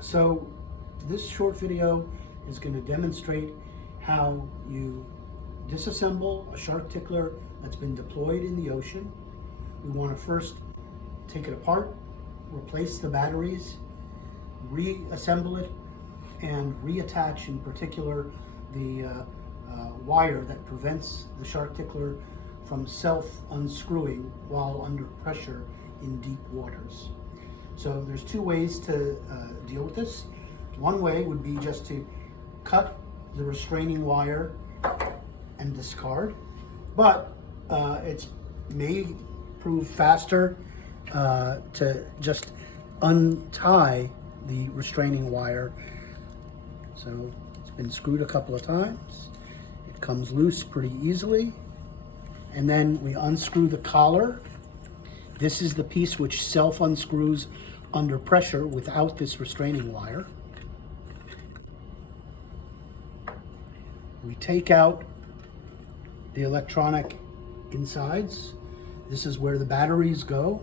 So this short video is going to demonstrate how you disassemble a shark tickler that's been deployed in the ocean. We want to first take it apart, replace the batteries, reassemble it, and reattach in particular the wire that prevents the shark tickler from self-unscrewing while under pressure in deep waters. So there's two ways to deal with this. One way would be just to cut the restraining wire and discard, but it may prove faster to just untie the restraining wire. So it's been screwed a couple of times. It comes loose pretty easily. And then we unscrew the collar. This is the piece which self-unscrews under pressure without this restraining wire. We take out the electronic insides. This is where the batteries go.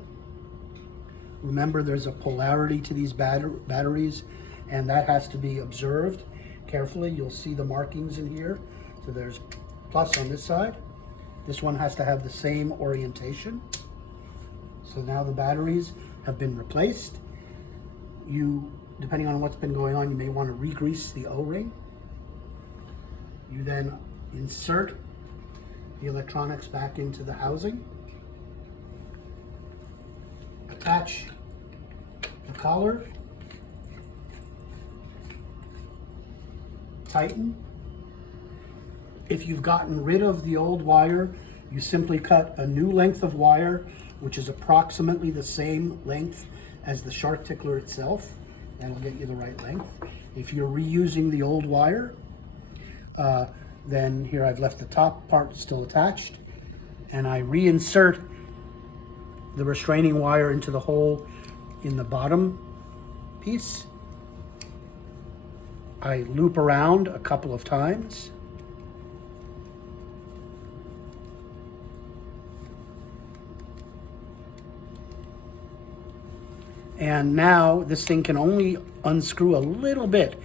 Remember, there's a polarity to these batteries, and that has to be observed carefully. You'll see the markings in here. So there's plus on this side. This one has to have the same orientation. So now the batteries have been replaced. You, depending on what's been going on, you may want to re-grease the O-ring. You then insert the electronics back into the housing. Attach the collar. Tighten. If you've gotten rid of the old wire, you simply cut a new length of wire, which is approximately the same length as the shark tickler itself. That'll get you the right length. If you're reusing the old wire, then here I've left the top part still attached, and I reinsert the restraining wire into the hole in the bottom piece. I loop around a couple of times. And now this thing can only unscrew a little bit,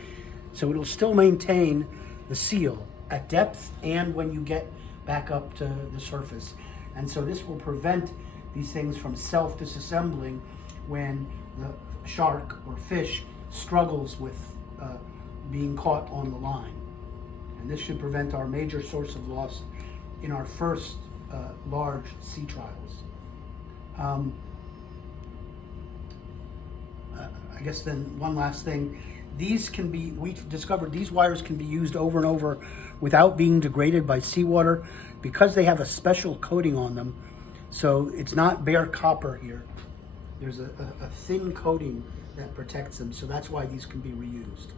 so it'll still maintain the seal at depth and when you get back up to the surface. And so this will prevent these things from self-disassembling when the shark or fish struggles with being caught on the line. And this should prevent our major source of loss in our first large sea trials. I guess then one last thing, we've discovered these wires can be used over and over without being degraded by seawater because they have a special coating on them. So it's not bare copper here. There's a thin coating that protects them, so that's why these can be reused.